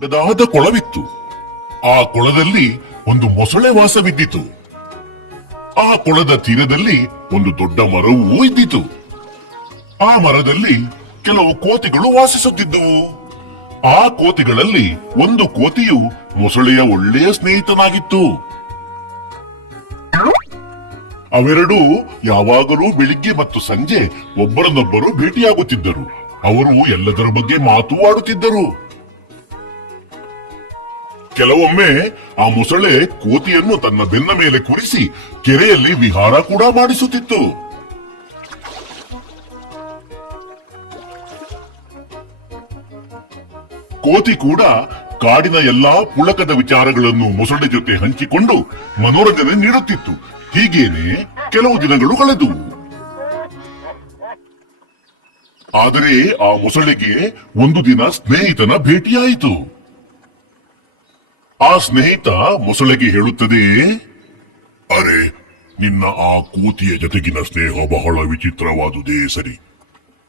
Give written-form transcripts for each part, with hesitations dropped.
ದೊಡ್ಡದಾದ ಕೊಳವಿತ್ತು. ಆ ಕೊಳದಲ್ಲಿ ಒಂದು ಮೊಸಳೆ ವಾಸವಿದ್ದಿತು. ಆ ಕೊಳದ ತೀರದಲ್ಲಿ ಒಂದು ದೊಡ್ಡ ಮರವೂ ಇದ್ದಿತು. ಆ ಮರದಲ್ಲಿ ಕೆಲವು ಕೋತಿಗಳು ವಾಸಿಸುತ್ತಿದ್ದವು. ಆ ಕೋತಿಗಳಲ್ಲಿ ಒಂದು ಕೋತಿಯು ಮೊಸಳೆಯ ಒಳ್ಳೆಯ ಸ್ನೇಹಿತನಾಗಿತ್ತು. ಅವೆರಡೂ ಯಾವಾಗಲೂ ಬೆಳಿಗ್ಗೆ ಮತ್ತು ಸಂಜೆ ಒಬ್ಬರನ್ನೊಬ್ಬರು ಭೇಟಿಯಾಗುತ್ತಿದ್ದರು. ಅವರು ಎಲ್ಲದರ ಬಗ್ಗೆ ಮಾತು ಆಡುತ್ತಿದ್ದರು. ಕೆಲವೊಮ್ಮೆ ಆ ಮೊಸಳೆ ಕೋತಿಯನ್ನು ತನ್ನ ಬೆನ್ನ ಮೇಲೆ ಕೂರಿಸಿ ಕೆರೆಯಲ್ಲಿ ವಿಹಾರ ಕೂಡ ಮಾಡಿಸುತ್ತಿತ್ತು. ಕೋತಿ ಕೂಡ ಕಾಡಿನ ಎಲ್ಲಾ ಪುಳಕದ ವಿಚಾರಗಳನ್ನು ಮೊಸಳೆ ಜೊತೆ ಹಂಚಿಕೊಂಡು ಮನೋರಂಜನೆ ನೀಡುತ್ತಿತ್ತು. ಹೀಗೇನೆ ಕೆಲವು ದಿನಗಳು ಕಳೆದುವು. ಆದರೆ ಆ ಮೊಸಳೆಗೆ ಒಂದು ದಿನ ಸ್ನೇಹಿತನ ಭೇಟಿಯಾಯಿತು. ಆ ಸ್ನೇಹಿತ ಮೊಸಳೆಗೆ ಹೇಳುತ್ತದೆ, ಅರೆ, ನಿನ್ನ ಆ ಕೋತಿಯ ಜೊತೆಗಿನ ಸ್ನೇಹ ಬಹಳ ವಿಚಿತ್ರವಾದುದೇ ಸರಿ.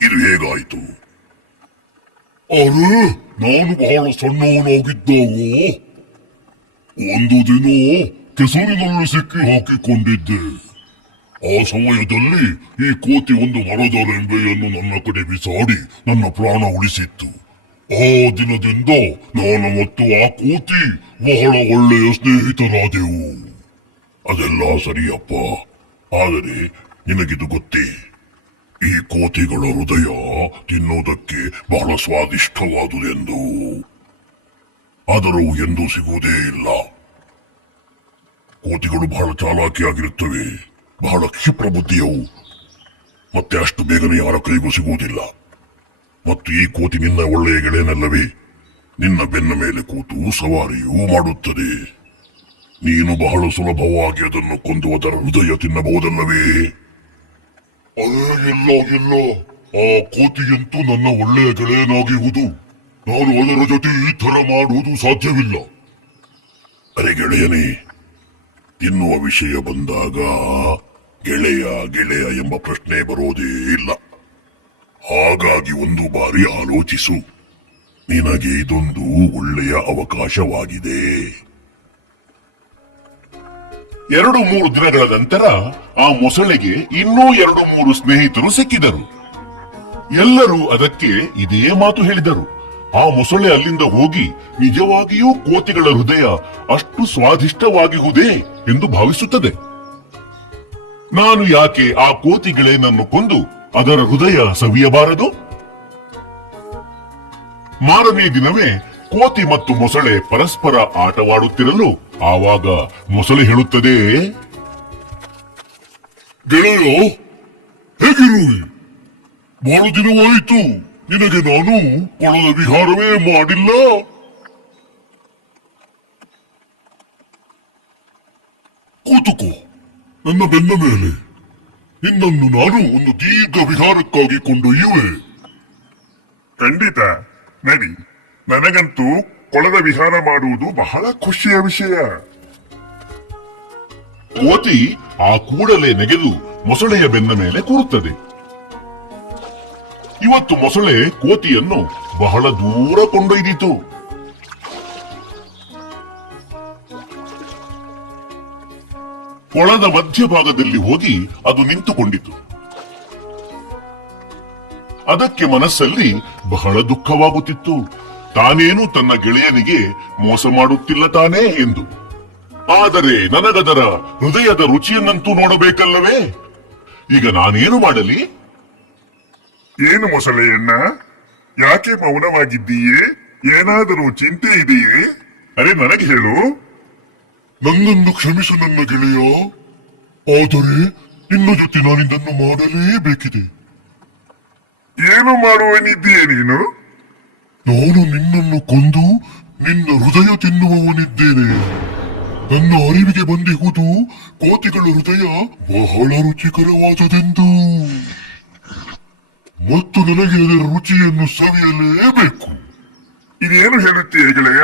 ಇದು ಹೇಗಾಯಿತು? ಅರೆ, ನಾನು ಬಹಳ ಸಣ್ಣವನಾಗಿದ್ದಾಗ ಒಂದು ದಿನ ಕೆಸರಿನಲ್ಲಿ ಸಿಕ್ಕಿ ಹಾಕಿಕೊಂಡಿದ್ದೆ. ಆ ಸಮಯದಲ್ಲಿ ಈ ಕೋತಿ ಒಂದು ಮರದ ರೆಂಬೆಯನ್ನು ನನ್ನ ಕಡೆ ಬಿಸಾಡಿ ನನ್ನ ಪ್ರಾಣ ಉಳಿಸಿತ್ತು. ಆ ದಿನದಿಂದ ನಾನು ಮತ್ತು ಆ ಕೋತಿ ಬಹಳ ಒಳ್ಳೆಯ ಸ್ನೇಹಿತರಾದೆವು. ಅದೆಲ್ಲ ಸರಿಯಪ್ಪ, ಆದರೆ ನಿನಗಿದು ಗೊತ್ತೇ, ಈ ಕೋತಿಗಳ ಹೃದಯ ತಿನ್ನುವುದಕ್ಕೆ ಬಹಳ ಸ್ವಾದಿಷ್ಟವಾದುದೆಂದು. ಆದರೂ ಎಂದೂ ಸಿಗುವುದೇ ಇಲ್ಲ. ಕೋತಿಗಳು ಬಹಳ ಚಾಲಾಕಿಯಾಗಿರುತ್ತವೆ, ಬಹಳ ಕ್ಷಿಪ್ರ ಬುದ್ಧಿಯವು, ಮತ್ತೆ ಅಷ್ಟು ಬೇಗನೆ ಯಾರ ಕೈಗೂ ಸಿಗುವುದಿಲ್ಲ. ಮತ್ತು ಈ ಕೋತಿ ನಿನ್ನ ಒಳ್ಳೆಯ ಗೆಳೆಯನಲ್ಲವೇ? ನಿನ್ನ ಬೆನ್ನ ಮೇಲೆ ಕೂತು ಸವಾರಿಯೂ ಮಾಡುತ್ತದೆ. ನೀನು ಬಹಳ ಸುಲಭವಾಗಿ ಅದನ್ನು ಕೊಂದು ಅದರ ಹೃದಯ ತಿನ್ನಬಹುದಲ್ಲವೇ? ಇಲ್ಲ ಇಲ್ಲ, ಆ ಕೋತಿಯಂತೂ ನನ್ನ ಒಳ್ಳೆಯ ಗೆಳೆಯನಾಗಿರುವುದು. ನಾನು ಅದರ ಜೊತೆ ಈ ತರ ಮಾಡುವುದು ಸಾಧ್ಯವಿಲ್ಲ. ಅರೆ ಗೆಳೆಯನೇ, ತಿನ್ನುವ ವಿಷಯ ಬಂದಾಗ ಗೆಳೆಯ ಗೆಳೆಯ ಎಂಬ ಪ್ರಶ್ನೆ ಬರೋದೇ ಇಲ್ಲ. ಹಾಗಾಗಿ ಒಂದು ಬಾರಿ ಆಲೋಚಿಸು. ನಿನಗೆ ಇದೊಂದು ಒಳ್ಳೆಯ ಅವಕಾಶವಾಗಿದೆ. 2-3 ದಿನಗಳ ನಂತರ ಆ ಮೊಸಳೆಗೆ ಇನ್ನೂ 2-3 ಸ್ನೇಹಿತರು ಸಿಕ್ಕಿದರು. ಎಲ್ಲರೂ ಅದಕ್ಕೆ ಇದೇ ಮಾತು ಹೇಳಿದರು. ಆ ಮೊಸಳೆ ಅಲ್ಲಿಂದ ಹೋಗಿ ನಿಜವಾಗಿಯೂ ಕೋತಿಗಳ ಹೃದಯ ಅಷ್ಟು ಸ್ವಾದಿಷ್ಟವಾಗಿರುವುದೇ ಎಂದು ಭಾವಿಸುತ್ತದೆ. ನಾನು ಯಾಕೆ ಆ ಕೋತಿ ಗೆಳೆಯನನ್ನು ಕೊಂದು ಅದರ ಹೃದಯ ಸವಿಯಬಾರದು? ಮಾರನೇ ದಿನವೇ ಕೋತಿ ಮತ್ತು ಮೊಸಳೆ ಪರಸ್ಪರ ಆಟವಾಡುತ್ತಿರಲು ಆವಾಗ ಮೊಸಳೆ ಹೇಳುತ್ತದೆ, ಗೆಳೆಯ, ಹೇಗಿರುವೆ? ಬಹಳ ದಿನವಾಯಿತು, ನಿನಗೆ ನಾನು ಕೊಳದ ವಿಹಾರವೇ ಮಾಡಿಲ್ಲ. ಕೂತುಕೋ ನನ್ನ ಬೆನ್ನ ಮೇಲೆ. ನಿನ್ನನ್ನು ನಾನು ಒಂದು ದೀರ್ಘ ವಿಹಾರಕ್ಕಾಗಿ ಕೊಂಡೊಯ್ಯುವೆ. ಖಂಡಿತ ನಡಿ. ನನಗಂತೂ ಕೊಳದ ವಿಹಾರ ಮಾಡುವುದು ಬಹಳ ಖುಷಿಯ ವಿಷಯ. ಕೋತಿ ಆ ಕೂಡಲೇ ನೆಗೆದು ಮೊಸಳೆಯ ಬೆನ್ನ ಮೇಲೆ ಕೂರುತ್ತದೆ. ಇವತ್ತು ಮೊಸಳೆ ಕೋತಿಯನ್ನು ಬಹಳ ದೂರ ಕೊಂಡೊಯ್ದಿತು. ಕೊಳದ ಮಧ್ಯಭಾಗದಲ್ಲಿ ಹೋಗಿ ಅದು ನಿಂತುಕೊಂಡಿತು. ಅದಕ್ಕೆ ಮನಸ್ಸಲ್ಲಿ ಬಹಳ ದುಃಖವಾಗುತ್ತಿತ್ತು. ತಾನೇನು ತನ್ನ ಗೆಳೆಯನಿಗೆ ಮೋಸ ಮಾಡುತ್ತಿಲ್ಲ ತಾನೇ ಎಂದು. ಆದರೆ ನನಗದರ ಹೃದಯದ ರುಚಿಯನ್ನಂತೂ ನೋಡಬೇಕಲ್ಲವೇ? ಈಗ ನಾನೇನು ಮಾಡಲಿ? ಏನು ಮೊಸಳೆಯನ್ನ, ಯಾಕೆ ಮೌನವಾಗಿದ್ದೀಯೇ? ಏನಾದರೂ ಚಿಂತೆ ಇದೆಯೇ? ಅರೆ, ನನಗೆ ಹೇಳು. ನನ್ನನ್ನು ಕ್ಷಮಿಸು ನನ್ನ ಗೆಳೆಯ, ಆದರೆ ನಿನ್ನ ಜೊತೆ ನಾನಿದನ್ನು ಮಾಡಲೇಬೇಕಿದೆ. ಏನು ಮಾಡುವನಿದ್ದೀಯೇ ನೀನು? ನಾನು ನಿನ್ನನ್ನು ಕೊಂದು ನಿನ್ನ ಹೃದಯ ತಿನ್ನುವವನಿದ್ದೇನೆ. ನನ್ನ ಅರಿವಿಗೆ ಬಂದಿರುವುದು ಕೋತಿಗಳ ಹೃದಯ ಬಹಳ ರುಚಿಕರವಾದದೆಂದು, ಮತ್ತು ನನಗೆ ಅದರ ರುಚಿಯನ್ನು ಸವಿಯಲೇಬೇಕು. ಇದೇನು ಹೇಳುತ್ತೀಯ ಗೆಳೆಯ?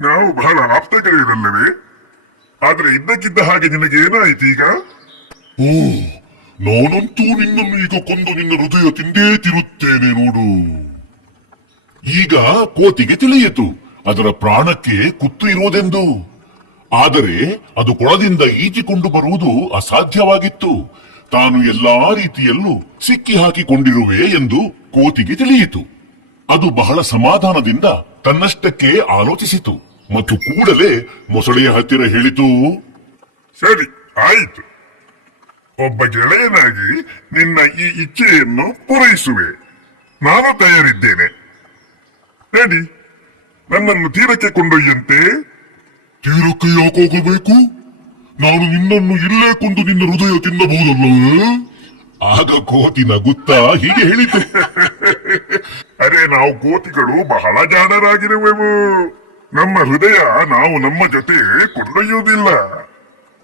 ನಾವು ಬಹಳ ಆಪ್ತ ಗೆಳೆಯರಲ್ಲವೇ? ಆದ್ರೆ ಇದ್ದಕ್ಕಿದ್ದ ಹಾಗೆ ನಿನಗೆ ಏನಾಯ್ತು ಈಗ? ಓ, ನಾನಂತೂ ನಿನ್ನನ್ನು ಈಗ ಕೊಂದು ನಿನ್ನ ಹೃದಯ ತಿಂದೇ ತಿರುತ್ತೇನೆ ನೋಡು. ಈಗ ಕೋತಿಗೆ ತಿಳಿಯಿತು ಅದರ ಪ್ರಾಣಕ್ಕೆ ಕುತ್ತು ಇರುವುದೆಂದು. ಆದರೆ ಅದು ಕೊಳದಿಂದ ಈಜಿಕೊಂಡು ಬರುವುದು ಅಸಾಧ್ಯವಾಗಿತ್ತು. ತಾನು ಎಲ್ಲಾ ರೀತಿಯಲ್ಲೂ ಸಿಕ್ಕಿ ಹಾಕಿಕೊಂಡಿರುವೆ ಎಂದು ಕೋತಿಗೆ ತಿಳಿಯಿತು. ಅದು ಬಹಳ ಸಮಾಧಾನದಿಂದ ತನ್ನಷ್ಟಕ್ಕೆ ಆಲೋಚಿಸಿತು ಮತ್ತು ಕೂಡಲೇ ಮೊಸಳೆಯ ಹತ್ತಿರ ಹೇಳಿತು, ಸರಿ ಆಯಿತು, ಒಬ್ಬ ಗೆಳೆಯನಾಗಿ ನಿನ್ನ ಈ ಇಚ್ಛೆಯನ್ನು ಪೂರೈಸುವೆ. ನಾನು ತಯಾರಿದ್ದೇನೆ. ನಡಿ, ನನ್ನನ್ನು ತೀರಕ್ಕೆ ಕೊಂಡೊಯ್ಯಂತೆ. ತೀರಕ್ಕೆ ಯಾಕೋಗಬೇಕು? ನಾನು ನಿನ್ನನ್ನು ಇಲ್ಲೇ ಕೊಂದು ನಿನ್ನ ಹೃದಯ ತಿನ್ನಬಹುದಲ್ಲವೇ? ಆಗ ಕೋತಿ ನಗುತ್ತಾ ಹೀಗೆ ಹೇಳಿತು, ಅರೆ, ನಾವು ಕೋತಿಗಳು ಬಹಳ ಜಾಣರಾಗಿರುವೆವು. ನಮ್ಮ ಹೃದಯ ನಾವು ನಮ್ಮ ಜೊತೆ ಕೊಂಡೊಯ್ಯುವುದಿಲ್ಲ.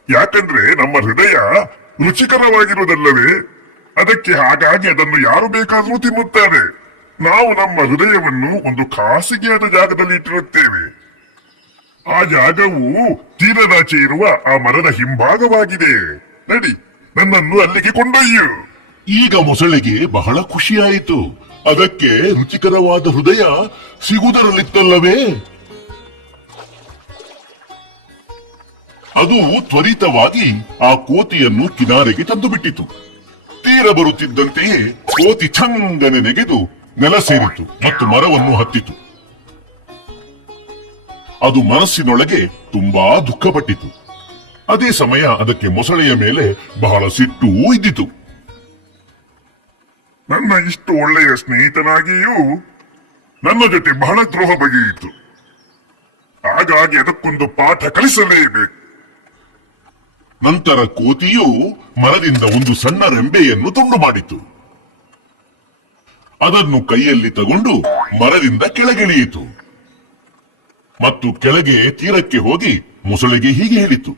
ಯಾಕಂದ್ರೆ ನಮ್ಮ ಹೃದಯ ರುಚಿಕರವಾಗಿರುವುದಲ್ಲವೇ? ಅದಕ್ಕೆ ಹಾಗಾಗಿ ಅದನ್ನು ಯಾರು ಬೇಕಾದರೂ ತಿನ್ನುತ್ತಾರೆ. ನಾವು ನಮ್ಮ ಹೃದಯವನ್ನು ಒಂದು ಖಾಸಗಿಯಾದ ಜಾಗದಲ್ಲಿ ಇಟ್ಟಿರುತ್ತೇವೆ. ಆ ಜಾಗವು ತೀರದಾಚೆ ಇರುವ ಆ ಮರದ ಹಿಂಭಾಗವಾಗಿದೆ. ನಡಿ, ನನ್ನನ್ನು ಅಲ್ಲಿಗೆ ಕೊಂಡೊಯ್ಯು. ಈಗ ಮೊಸಳೆಗೆ ಬಹಳ ಖುಷಿಯಾಯಿತು. ಅದಕ್ಕೆ ರುಚಿಕರವಾದ ಹೃದಯ ಸಿಗುವುದರಲ್ಲಿತ್ತಲ್ಲವೇ? ಅದು ತ್ವರಿತವಾಗಿ ಆ ಕೋತಿಯನ್ನು ಕಿನಾರೆಗೆ ತಂದು ಬಿಟ್ಟಿತು. ತೀರ ಬರುತ್ತಿದ್ದಂತೆಯೇ ಕೋತಿ ಛಂಗನೆ ನೆಗೆದು ನೆಲ ಸೇರಿತು ಮತ್ತು ಮರವನ್ನು ಹತ್ತಿತು. ಅದು ಮನಸ್ಸಿನೊಳಗೆ ತುಂಬಾ ದುಃಖಪಟ್ಟಿತು. ಅದೇ ಸಮಯ ಅದಕ್ಕೆ ಮೊಸಳೆಯ ಮೇಲೆ ಬಹಳ ಸಿಟ್ಟೂ ಇದ್ದಿತು. ನನ್ನ ಇಷ್ಟು ಒಳ್ಳೆಯ ಸ್ನೇಹಿತನಾಗಿಯೂ ನನ್ನ ಜೊತೆ ಬಹಳ ದ್ರೋಹ ಬಗೆಯಿತು. ಹಾಗಾಗಿ ಅದಕ್ಕೊಂದು ಪಾಠ ಕಲಿಸಲೇಬೇಕು. ನಂತರ ಕೋತಿಯು ಮರದಿಂದ ಒಂದು ಸಣ್ಣ ರೆಂಬೆಯನ್ನು ತುಂಡು ಮಾಡಿತು. ಅದನ್ನು ಕೈಯಲ್ಲಿ ತಗೊಂಡು ಮರದಿಂದ ಕೆಳಗಿಳಿಯಿತು ಮತ್ತು ಕೆಳಗೆ ತೀರಕ್ಕೆ ಹೋಗಿ ಮೊಸಳೆಗೆ ಹೀಗೆ ಹೇಳಿತು,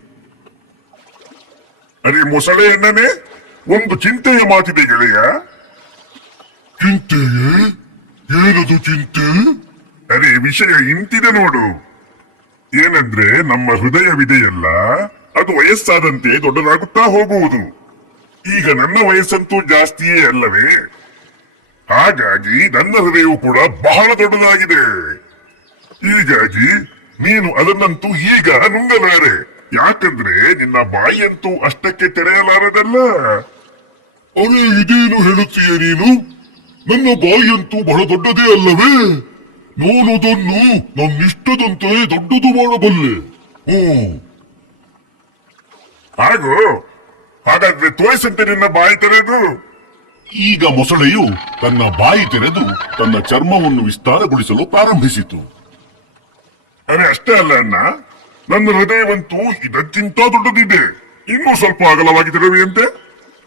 ಅರೆ ಮೊಸಳೆಯಣ್ಣನೇ, ಒಂದು ಚಿಂತೆಯ ಮಾತಿದೆ ಗೆಳೆಯ. ಚಿಂತೆಯೇ? ಏನದು ಚಿಂತೆ? ಅರೆ, ವಿಷಯ ಇಂತಿದೆ ನೋಡು. ಏನಂದ್ರೆ ನಮ್ಮ ಹೃದಯವಿದೆಯಲ್ಲ, ಅದು ವಯಸ್ಸಾದಂತೆ ದೊಡ್ಡದಾಗುತ್ತಾ ಹೋಗುವುದು. ಈಗ ನನ್ನ ವಯಸ್ಸಂತೂ ಜಾಸ್ತಿಯೇ ಅಲ್ಲವೇ? ಹಾಗಾಗಿ ನನ್ನ ಹೃದಯವು ಕೂಡ ಬಹಳ ದೊಡ್ಡದಾಗಿದೆ. ಹೀಗಾಗಿ ನೀನು ಅದನ್ನಂತೂ ಈಗ ನುಂಗಲಾರೆ. ಯಾಕಂದ್ರೆ ನಿನ್ನ ಬಾಯಿಯಂತೂ ಅಷ್ಟಕ್ಕೆ ತೆರೆಯಲಾರದಲ್ಲ. ಅರೆ, ಇದೇನು ಹೇಳುತ್ತೀಯ ನೀನು? ನನ್ನ ಬಾಯಿಯಂತೂ ಬಹಳ ದೊಡ್ಡದೇ ಅಲ್ಲವೇ? ನಾನು ಅದನ್ನು ನನ್ನಿಷ್ಟದಂತೆ ದೊಡ್ಡದು ಮಾಡಬಲ್ಲೆ. ಹಾಗಾದ್ರೆ ತೋರಿಸಂತೆ ನಿನ್ನ ಬಾಯಿ ತೆರೆದು. ಈಗ ಮೊಸಳೆಯು ತನ್ನ ಬಾಯಿ ತೆರೆದು ತನ್ನ ಚರ್ಮವನ್ನು ವಿಸ್ತಾರಗೊಳಿಸಲು ಪ್ರಾರಂಭಿಸಿತು. ಅರೆ, ಅಷ್ಟೇ ಅಲ್ಲ ಅಣ್ಣ, ನನ್ನ ಹೃದಯವಂತೂ ಇದಕ್ಕಿಂತ ದೊಡ್ಡದಿದೆ. ಇನ್ನೂ ಸ್ವಲ್ಪ ಅಗಲವಾಗಿ ತೆರೆಯುವಂತೆ.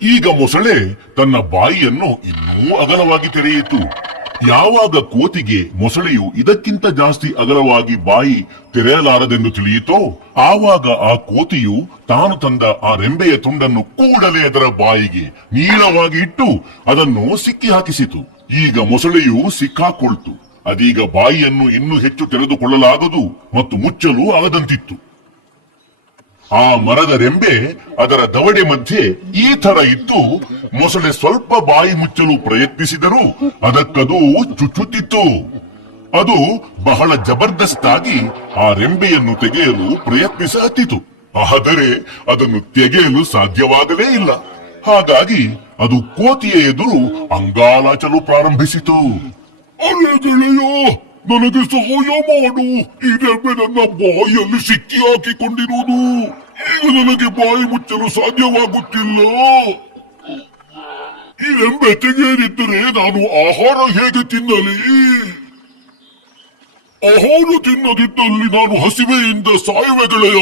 ಈಗ ಮೊಸಳೆ ತನ್ನ ಬಾಯಿಯನ್ನು ಇನ್ನೂ ಅಗಲವಾಗಿ ತೆರೆಯಿತು. ಯಾವಾಗ ಕೋತಿಗೆ ಮೊಸಳೆಯು ಇದಕ್ಕಿಂತ ಜಾಸ್ತಿ ಅಗಲವಾಗಿ ಬಾಯಿ ತೆರೆಯಲಾರದೆಂದು ತಿಳಿಯಿತೋ, ಆವಾಗ ಆ ಕೋತಿಯು ತಾನು ತಂದ ಆ ರೆಂಬೆಯ ತುಂಡನ್ನು ಕೂಡಲೇ ಅದರ ಬಾಯಿಗೆ ನೀಳವಾಗಿ ಇಟ್ಟು ಅದನ್ನು ಸಿಕ್ಕಿ ಹಾಕಿಸಿತು. ಈಗ ಮೊಸಳೆಯು ಸಿಕ್ಕಾಕೊಳ್ತು. ಅದೀಗ ಬಾಯಿಯನ್ನು ಇನ್ನೂ ಹೆಚ್ಚು ತೆರೆದುಕೊಳ್ಳಲಾಗದು ಮತ್ತು ಮುಚ್ಚಲು ಆಗದಂತಿತ್ತು. ಆ ಮರದ ರೆಂಬೆ ಅದರ ದವಡೆ ಮಧ್ಯೆ ಈ ತರ ಇತ್ತು. ಮೊಸಳೆ ಸ್ವಲ್ಪ ಬಾಯಿ ಮುಚ್ಚಲು ಪ್ರಯತ್ನಿಸಿದರೂ ಅದಕ್ಕದು ಚುಚ್ಚುತ್ತಿತ್ತು. ಅದು ಬಹಳ ಜಬರ್ದಸ್ತಾಗಿ ಆ ರೆಂಬೆಯನ್ನು ತೆಗೆಯಲು ಪ್ರಯತ್ನಿಸಹತ್ತಿತು. ಆದರೆ ಅದನ್ನು ತೆಗೆಯಲು ಸಾಧ್ಯವಾಗಲೇ ಇಲ್ಲ. ಹಾಗಾಗಿ ಅದು ಕೋತಿಯ ಎದುರು ಅಂಗಾಲಾಚಲು ಪ್ರಾರಂಭಿಸಿತು. ಅರೆ ಗೆಳೆಯ, ನನಗೆ ಸಹಾಯ ಮಾಡು. ಈ ರೆಂಬೆ ನನ್ನ ಬಾಯಿಯಲ್ಲಿ ಸಿಕ್ಕಿ ಹಾಕಿಕೊಂಡಿರುವುದು. ಈಗ ನನಗೆ ಬಾಯಿ ಮುಚ್ಚಲು ಸಾಧ್ಯವಾಗುತ್ತಿಲ್ಲ. ಈ ರೆಂಬೆ ತೆಗೆಯದಿದ್ದರೆ ನಾನು ಆಹಾರ ಹೇಗೆ ತಿನ್ನಲಿ? ಆಹಾರ ತಿನ್ನದಿದ್ದಲ್ಲಿ ನಾನು ಹಸಿವೆಯಿಂದ ಸಾಯುವೆ ಗೆಳೆಯ.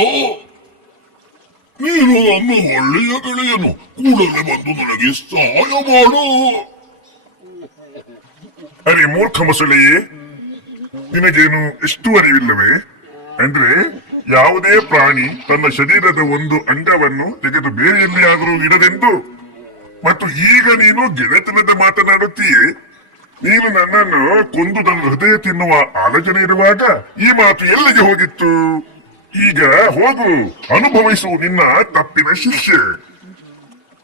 ನೀನು ನನ್ನ ಒಳ್ಳೆಯ ಗೆಳೆಯನು. ಕೂಡಲೇ ಬಂದು ನನಗೆ ಸಹಾಯ ಮಾಡು. ಅರೆ ಮೂರ್ಖ ಮೊಸಳೆಯೇ, ನಿನಗೇನು ಎಷ್ಟು ಅರಿವಿಲ್ಲವೇ? ಅಂದ್ರೆ ಯಾವುದೇ ಪ್ರಾಣಿ ತನ್ನ ಶರೀರದ ಒಂದು ಅಂಗವನ್ನು ತೆಗೆದು ಬೇರೆಯಲ್ಲಿಯಾದರೂ ಇಡದೆಂದು. ಮತ್ತು ಈಗ ನೀನು ಗೆಳೆತನದ ಮಾತನಾಡುತ್ತೀಯೇ? ನೀನು ನನ್ನನ್ನು ಕೊಂದು ನನ್ನ ಹೃದಯ ತಿನ್ನುವ ಆಲೋಚನೆ ಇರುವಾಗ ಈ ಮಾತು ಎಲ್ಲಿಗೆ ಹೋಗಿತ್ತು? ಈಗ ಹೋಗು, ಅನುಭವಿಸು ನಿನ್ನ ತಪ್ಪಿನ ಶಿಕ್ಷೆ.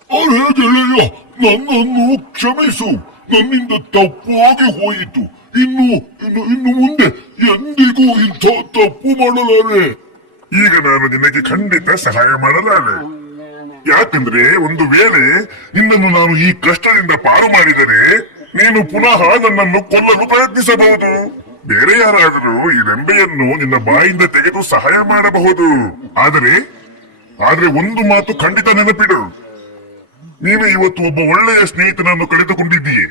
ಅರೆ ಗೆಳೆಯ, ನನ್ನನ್ನು ಕ್ಷಮಿಸು. ನನ್ನಿಂದ ತಪ್ಪಾಗಿ ಹೋಯಿತು. ಇನ್ನು ಮುಂದೆ ಎಂದಿಗೂ ಇಂಥ ತಪ್ಪು ಮಾಡಲಾರೆ. ಈಗ ನಾನು ನಿನಗೆ ಖಂಡಿತ ಸಹಾಯ ಮಾಡಲಾರೆ. ಯಾಕಂದ್ರೆ ಒಂದು ವೇಳೆ ನಿನ್ನನ್ನು ನಾನು ಈ ಕಷ್ಟದಿಂದ ಪಾರು ಮಾಡಿದರೆ ನೀನು ಪುನಃ ನನ್ನನ್ನು ಕೊಲ್ಲಲು ಪ್ರಯತ್ನಿಸಬಹುದು. ಬೇರೆ ಯಾರಾದರೂ ಈ ರೆಂಬೆಯನ್ನು ನಿನ್ನ ಬಾಯಿಂದ ತೆಗೆದು ಸಹಾಯ ಮಾಡಬಹುದು. ಆದರೆ ಒಂದು ಮಾತು ಖಂಡಿತ ನೆನಪಿಡು, ನೀನು ಇವತ್ತು ಒಬ್ಬ ಒಳ್ಳೆಯ ಸ್ನೇಹಿತನನ್ನು ಕಳೆದುಕೊಂಡಿದ್ದೀಯೆ.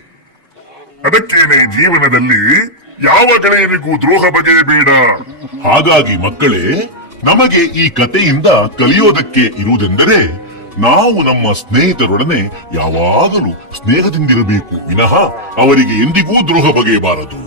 ಅದಕ್ಕೇನೆ ಜೀವನದಲ್ಲಿ ಯಾವ ಗೆಳೆಯನಿಗೂ ದ್ರೋಹ ಬಗೆಯಬೇಡ. ಹಾಗಾಗಿ ಮಕ್ಕಳೇ, ನಮಗೆ ಈ ಕಥೆಯಿಂದ ಕಲಿಯೋದಕ್ಕೆ ಇರುವುದೆಂದರೆ ನಾವು ನಮ್ಮ ಸ್ನೇಹಿತರೊಡನೆ ಯಾವಾಗಲೂ ಸ್ನೇಹದಿಂದಿರಬೇಕು ವಿನಃ ಅವರಿಗೆ ಎಂದಿಗೂ ದ್ರೋಹ ಬಗೆಯಬಾರದು.